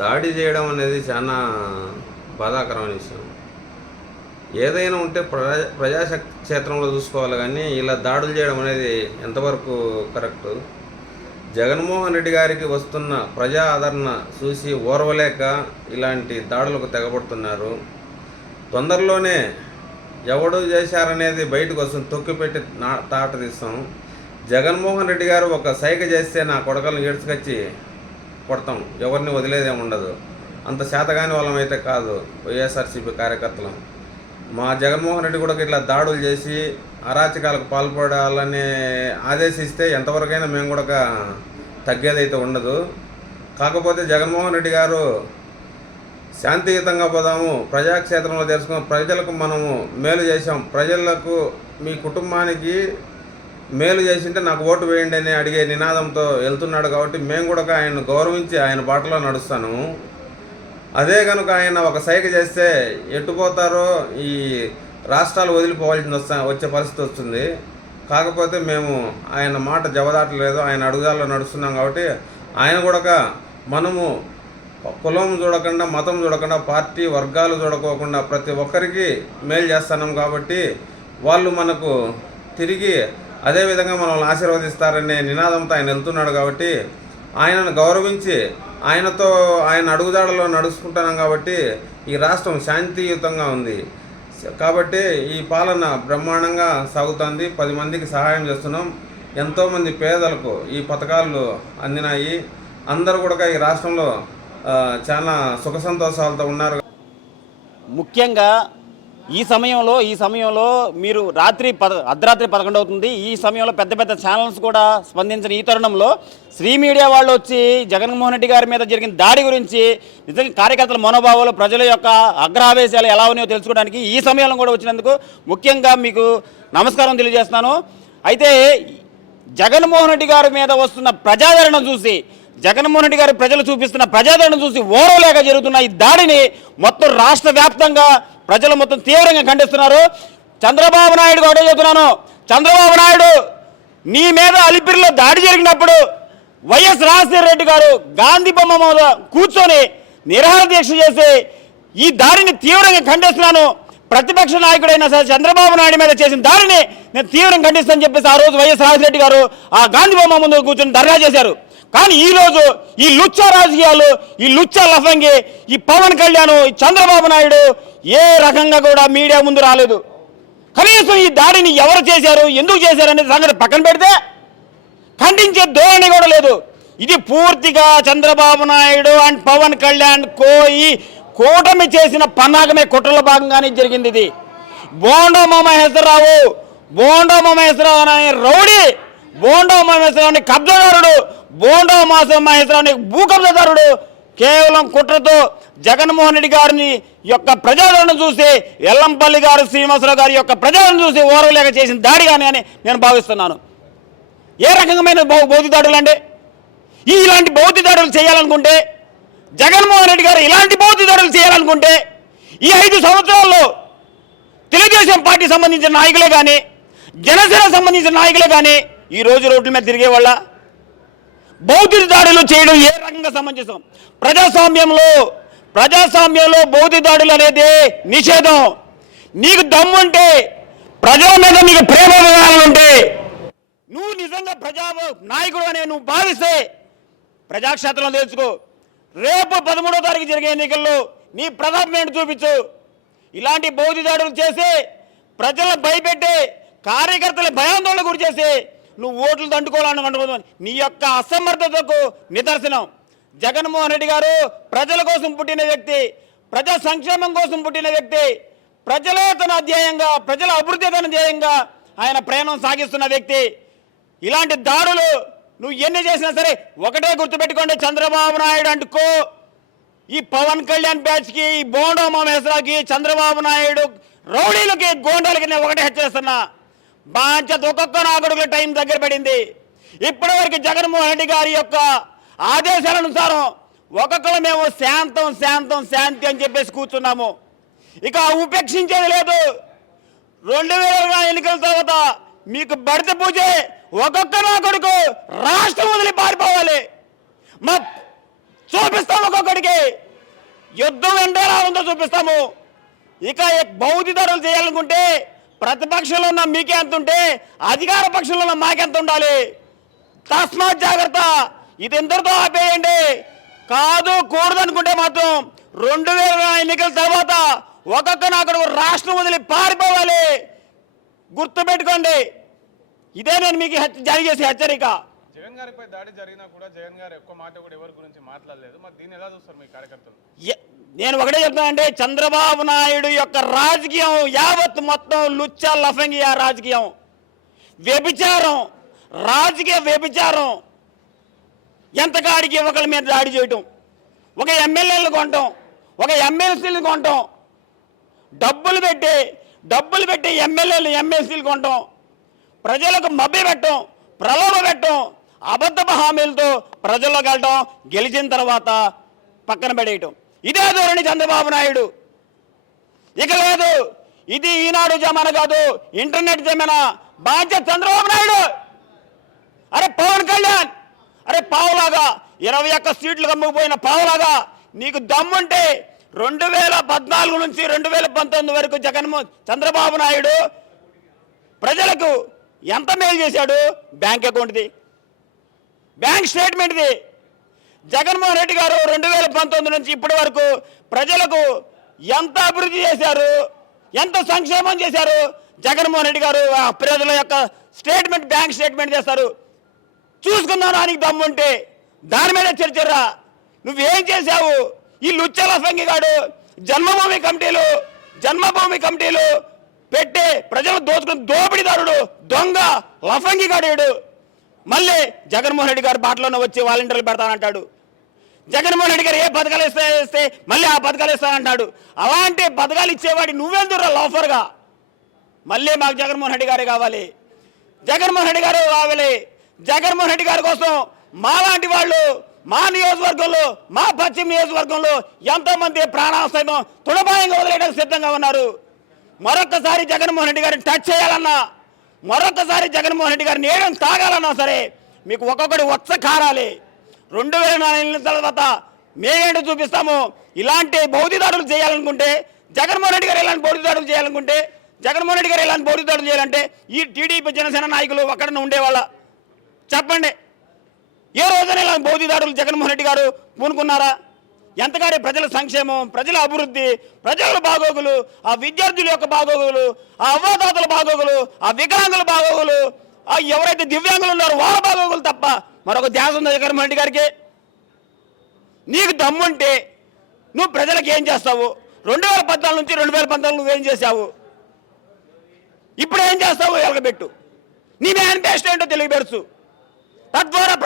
దాడి చేయడం అనేది చాలా బాధాకరమైన విషయం. ఏదైనా ఉంటే ప్రజా ప్రజాశక్తి క్షేత్రంలో చూసుకోవాలి కానీ ఇలా దాడులు చేయడం అనేది ఎంతవరకు కరెక్ట్? జగన్మోహన్ రెడ్డి గారికి వస్తున్న ప్రజా ఆదరణ చూసి ఓర్వలేక ఇలాంటి దాడులకు తెగబడుతున్నారు. తొందరలోనే ఎవడు చేశారనేది బయటకు వస్తుంది. తొక్కిపెట్టి నా తాట తీస్తాం. జగన్మోహన్ రెడ్డి గారు ఒక సైగ చేస్తే నా కొడకలను ఏడ్చుకొచ్చి కొడతాం. ఎవరిని వదిలేదేమి ఉండదు. అంత శాతగాని వాళ్ళం అయితే కాదు వైఎస్ఆర్సీపీ కార్యకర్తలం. మా జగన్మోహన్ రెడ్డి కూడా ఇట్లా దాడులు చేసి అరాచకాలకు పాల్పడాలని ఆదేశిస్తే ఎంతవరకైనా మేము కూడా తగ్గేదైతే ఉండదు. కాకపోతే జగన్మోహన్ రెడ్డి గారు శాంతియుతంగా పోదాము ప్రజాక్షేత్రంలో తెలుసుకుని ప్రజలకు మనము మేలు చేసాం ప్రజలకు మీ కుటుంబానికి మేలు చేసింటే నాకు ఓటు వేయండి అని అడిగే నినాదంతో వెళ్తున్నాడు కాబట్టి మేము కూడా ఆయన గౌరవించి ఆయన బాటలో నడుస్తాను. అదే కనుక ఆయన ఒక సైగ చేస్తే ఎట్టుపోతారో ఈ రాష్ట్రాలు వదిలిపోవాల్సి వస్తా వచ్చే పరిస్థితి వస్తుంది. కాకపోతే మేము ఆయన మాట జవదాటలేదు ఆయన అడుగుదాల్లో నడుస్తున్నాం కాబట్టి ఆయన కూడా మనము కులం చూడకుండా మతం చూడకుండా పార్టీ వర్గాలు చూడకోకుండా ప్రతి ఒక్కరికి మేలు చేస్తున్నాం కాబట్టి వాళ్ళు మనకు తిరిగి అదే విధంగా మనల్ని ఆశీర్వదిస్తారనే నినాదంతో ఆయన వెళ్తున్నాడు కాబట్టి ఆయనను గౌరవించి ఆయనతో ఆయన అడుగుజాడలో నడుచుకుంటున్నాం కాబట్టి ఈ రాష్ట్రం శాంతియుతంగా ఉంది. కాబట్టి ఈ పాలన బ్రహ్మాండంగా సాగుతుంది. పది మందికి సహాయం చేస్తున్నాం. ఎంతోమంది పేదలకు ఈ పథకాలు అందినాయి. అందరూ కూడా ఈ రాష్ట్రంలో చాలా సుఖ సంతోషాలతో ఉన్నారు. ముఖ్యంగా ఈ సమయంలో ఈ సమయంలో మీరు రాత్రి పద అర్ధరాత్రి పదకొండు అవుతుంది ఈ సమయంలో పెద్ద పెద్ద ఛానల్స్ కూడా స్పందించిన ఈ తరుణంలో శ్రీ మీడియా వాళ్ళు వచ్చి జగన్మోహన్ రెడ్డి గారి మీద జరిగిన దాడి గురించి నిజంగా కార్యకర్తల మనోభావాలు ప్రజల యొక్క అగ్రహావేశాలు ఎలా ఉన్నాయో తెలుసుకోవడానికి ఈ సమయంలో కూడా వచ్చినందుకు ముఖ్యంగా మీకు నమస్కారం తెలియజేస్తున్నాను. అయితే జగన్మోహన్ రెడ్డి గారి మీద వస్తున్న ప్రజాదరణ చూసి జగన్మోహన్ రెడ్డి గారి ప్రజలు చూపిస్తున్న ప్రజాదరణ చూసి ఓరవలేక జరుగుతున్న ఈ దాడిని మొత్తం రాష్ట్ర వ్యాప్తంగా ప్రజలు మొత్తం తీవ్రంగా ఖండిస్తున్నారు. చంద్రబాబు నాయుడు కూడా చెబుతున్నాను చంద్రబాబు నాయుడు నీ మీద అలిపిరిలో దాడి జరిగినప్పుడు వైఎస్ రాజశేఖర రెడ్డి గారు గాంధీ బొమ్మ మీద కూర్చొని నిరాహార దీక్ష చేసి ఈ దాడిని తీవ్రంగా ఖండిస్తున్నాను. ప్రతిపక్ష నాయకుడైన సరే చంద్రబాబు నాయుడు మీద చేసిన దాడిని నేను తీవ్రంగా ఖండిస్తానని చెప్పేసి ఆ రోజు వైఎస్ రాజశేఖర రెడ్డి గారు ఆ గాంధీ బొమ్మ ముందు కూర్చొని ధర్నా చేశారు. కానీ ఈ రోజు ఈ లుచ్చ రాజకీయాలు ఈ లుచ్చ లఫంగి ఈ పవన్ కళ్యాణ్ ఈ చంద్రబాబు నాయుడు ఏ రకంగా కూడా మీడియా ముందు రాలేదు. కనీసం ఈ దాడిని ఎవరు చేశారు ఎందుకు చేశారు అనే సంగతి పక్కన పెడితే ఖండించే ధోరణి కూడా లేదు. ఇది పూర్తిగా చంద్రబాబు నాయుడు అండ్ పవన్ కళ్యాణ్ కోయి కూటమి చేసిన పన్నాగమే కుట్రల భాగంగానే జరిగింది ఇది. బోండా మహేశ్వరరావు బోండా మహేశ్వరరావు అనే రౌడీ బోండా మహేశ్వరరావుని కబ్జాదారుడు బోండా మాసం మహేశ్వరరావుని భూ కేవలం కుట్రతో జగన్మోహన్ రెడ్డి గారిని యొక్క ప్రజాదరణ చూసి ఎల్లంపల్లి గారు శ్రీనివాసరావు గారి యొక్క ప్రజాదరణ చూసి ఓరవలేక చేసిన దాడిగానే అని నేను భావిస్తున్నాను. ఏ రకమైన భౌ- భౌతిక దాడులు అండి? ఈ ఇలాంటి భౌతిక దాడులు చేయాలనుకుంటే జగన్మోహన్ రెడ్డి గారు ఇలాంటి భౌతిక దాడులు చేయాలనుకుంటే ఈ ఐదు సంవత్సరాల్లో తెలుగుదేశం పార్టీ సంబంధించిన నాయకులే కానీ జనసేన సంబంధించిన నాయకులే కానీ ఈ రోజు రోడ్ల మీద తిరిగే వాళ్ళ బౌద్ధి దాడులు చేయడం ఏ రకంగా సమంజసం? ప్రజాస్వామ్యంలో ప్రజాస్వామ్యంలో భౌతిక దాడులు అనేది నిషేధం. నీకు దమ్ముంటే ప్రజల మీద నీకు ప్రేమ ఉంటే నువ్వు నిజంగా ప్రజా నాయకుడు అనే నువ్వు భావిస్తే ప్రజాక్షేత్రంలో తెలుసుకో. రేపు పదమూడో తారీఖు జరిగే ఎన్నికల్లో నీ ప్రతాపం చూపించు. ఇలాంటి బౌద్ధ దాడులు చేసి ప్రజలను భయపెట్టి కార్యకర్తల భయాందోళన గురి చేసి నువ్వు ఓట్లు దండుకోవాలనుకుంటున్నావు నీ యొక్క అసమర్థతకు నిదర్శనం. జగన్మోహన్ రెడ్డి గారు ప్రజల కోసం పుట్టిన వ్యక్తి ప్రజా సంక్షేమం కోసం పుట్టిన వ్యక్తి ప్రజలే తన ధ్యేయంగా ప్రజల అభివృద్ధి తన ధ్యేయంగా ఆయన ప్రయాణం సాగిస్తున్న వ్యక్తి. ఇలాంటి దాడులు నువ్వు ఎన్ని చేసినా సరే ఒకటే గుర్తుపెట్టుకోండి చంద్రబాబు నాయుడు అంటుకో. ఈ పవన్ కళ్యాణ్ బ్యాచ్కి ఈ బోండోమా మహేశ్వరకి చంద్రబాబు నాయుడు రౌడీలకి గోండాలకి నేను ఒకటే హెచ్చరిస్తున్నా. బాధ్యత ఒక్కొక్క నాగడుగుల టైం దగ్గర పడింది. ఇప్పటివరకు జగన్మోహన్ రెడ్డి గారి యొక్క ఆదేశాల అనుసారం ఒక్కొక్కరు మేము శాంతం శాంతం శాంతి అని చెప్పేసి కూర్చున్నాము. ఇక ఉపేక్షించేది లేదు. రెండు వేల ఎన్నికల తర్వాత మీకు బడిత పూజే ఒక్కొక్క నా కొడుకు రాష్ట్రం వదిలి పారిపోవాలి. మా చూపిస్తాం ఒక్కొక్కడికి. యుద్ధం ఎండేలా ఉందో చూపిస్తాము. ఇక బౌద్ధిదారులు చేయాలనుకుంటే ప్రతిపక్షంలో ఉన్న మీకే ఎంత ఉంటే అధికార పక్షంలో ఉన్న మాకెంత ఉండాలి? తస్మాత్ జాగ్రత్త. ఇది ఎందరితో ఆపేయండి? కాదు కూడదు అనుకుంటే మాత్రం రెండు వేల ఎన్నికల తర్వాత ఒక్కొక్క నాకుడు రాష్ట్రం వదిలి పారిపోవాలి. గుర్తుపెట్టుకోండి. ఇదే నేను మీకు జారీ చేసే హెచ్చరిక. జగన్ గారిపై దాడి జరిగినా కూడా జగన్ గారు ఎక్కువ మాట కూడా ఎవరి గురించి మాట్లాడలేదు. మరి దీన్ని ఎలా చూస్తారు మీ కార్యకర్తలు? నేను ఒకటే చెప్తానంటే చంద్రబాబు నాయుడు యొక్క రాజకీయం యావత్ మొత్తం లుచ్చా లఫంగియా రాజకీయం. వ్యభిచారం రాజకీయ వ్యభిచారం. ఎంతకాడికి ఒకళ్ళ మీద దాడి చేయటం ఒక ఎమ్మెల్యేలు కొనటం ఒక ఎమ్మెల్సీలు కొనటం డబ్బులు పెట్టి డబ్బులు పెట్టి ఎమ్మెల్యేలు ఎమ్మెల్సీలు కొనటం ప్రజలకు మభ్య పెట్టడం ప్రలోభ పెట్టడం అబద్ధ హామీలతో ప్రజల్లోకి వెళ్ళటం గెలిచిన తర్వాత పక్కన పడేయటం. ఇదే ధోరణి చంద్రబాబు నాయుడు. ఇక లేదు ఇది ఈనాడు జమాన కాదు ఇంటర్నెట్ జమాన బాధ్యత చంద్రబాబు నాయుడు. అరే పవన్ కళ్యాణ్ అరే పావులాగా ఇరవై ఒక్క సీట్లు కమ్ముకుపోయిన పావులాగా నీకు దమ్ముంటే రెండు వేల పద్నాలుగు నుంచి రెండు వేల పంతొమ్మిది వరకు జగన్మో చంద్రబాబు నాయుడు ప్రజలకు ఎంత మేలు చేశాడు? బ్యాంక్ అకౌంట్ది. బ్యాంక్ స్టేట్మెంట్ది. జగన్మోహన్ రెడ్డి గారు రెండు వేల పంతొమ్మిది నుంచి ఇప్పటి వరకు ప్రజలకు ఎంత అభివృద్ధి చేశారు ఎంత సంక్షేమం చేశారు జగన్మోహన్ రెడ్డి గారు ఆ ప్రజల యొక్క స్టేట్మెంట్ బ్యాంక్ స్టేట్మెంట్ చేస్తారు. చూసుకుందాం దానికి దమ్ముంటే దాని మీద చర్చరా నువ్వేం చేశావు? ఈ లుచ్చల సంగిగాడు జన్మభూమి కమిటీలు జన్మభూమి కమిటీలు పెట్టి ప్రజలు దోచుకుని దోపిడీదారుడు దొంగ లఫంగిగాడు మళ్ళీ జగన్మోహన్ రెడ్డి గారు బాటలోనే వచ్చి వాలంటీర్లు పెడతానంటాడు. జగన్మోహన్ రెడ్డి గారు ఏ పథకాలు ఇస్తే ఇస్తే మళ్ళీ ఆ పథకాలు ఇస్తానంటాడు. అలాంటి పథకాలు ఇచ్చేవాడి నువ్వెందుకు లోఫర్గా? మళ్ళీ మాకు జగన్మోహన్ రెడ్డి గారే కావాలి. జగన్మోహన్ రెడ్డి గారు కావాలి. జగన్మోహన్ రెడ్డి గారి కోసం మాలాంటి వాళ్ళు మా నియోజకవర్గంలో మా పశ్చిమ నియోజకవర్గంలో ఎంతోమంది మంది ప్రాణాలు తుడపాయంగా వదిలేయడానికి సిద్ధంగా ఉన్నారు. మరొక్కసారి జగన్మోహన్ రెడ్డి గారిని టచ్ చేయాలన్నా మరొక్కసారి జగన్మోహన్ రెడ్డి గారిని ఏడం తాగాలన్నా సరే మీకు ఒక్కొక్కటి వత్స కారాలి. రెండు వేల నాలుగు తర్వాత మేమేంటో చూపిస్తాము. ఇలాంటి బౌద్ధిదాడులు చేయాలనుకుంటే జగన్మోహన్ రెడ్డి గారు ఇలాంటి బౌద్ధిదాడులు చేయాలనుకుంటే జగన్మోహన్ రెడ్డి గారు ఇలాంటి బౌద్ధి దాడులు చేయాలంటే ఈ టీడీపీ జనసేన నాయకులు ఒక్కడనే ఉండేవాళ్ళ. చెప్పండి. ఏ రోజున ఇలా బౌద్ధిదారులు జగన్మోహన్ రెడ్డి గారు పూనుకున్నారా? ఎంతగానే ప్రజల సంక్షేమం ప్రజల అభివృద్ధి ప్రజల బాగోగులు ఆ విద్యార్థుల యొక్క బాగోగులు ఆ అవ్వాతాతల బాగోగులు ఆ వికలాంగుల బాగోగులు ఎవరైతే దివ్యాంగులు ఉన్నారో వాళ్ళ బాగోగులు తప్ప మరొక ధ్యాస ఉంది జగన్మోహన్ రెడ్డి గారికి? నీకు దమ్ముంటే నువ్వు ప్రజలకు ఏం చేస్తావు? రెండు వేల పద్నాలుగు నుంచి రెండు వేల పంతొమ్మిది నువ్వేం చేశావు? ఇప్పుడు ఏం చేస్తావు? ఎలగబెట్టు. నీ మేనిఫెస్టో ఏంటో తెలియబెరుచు తద్వారా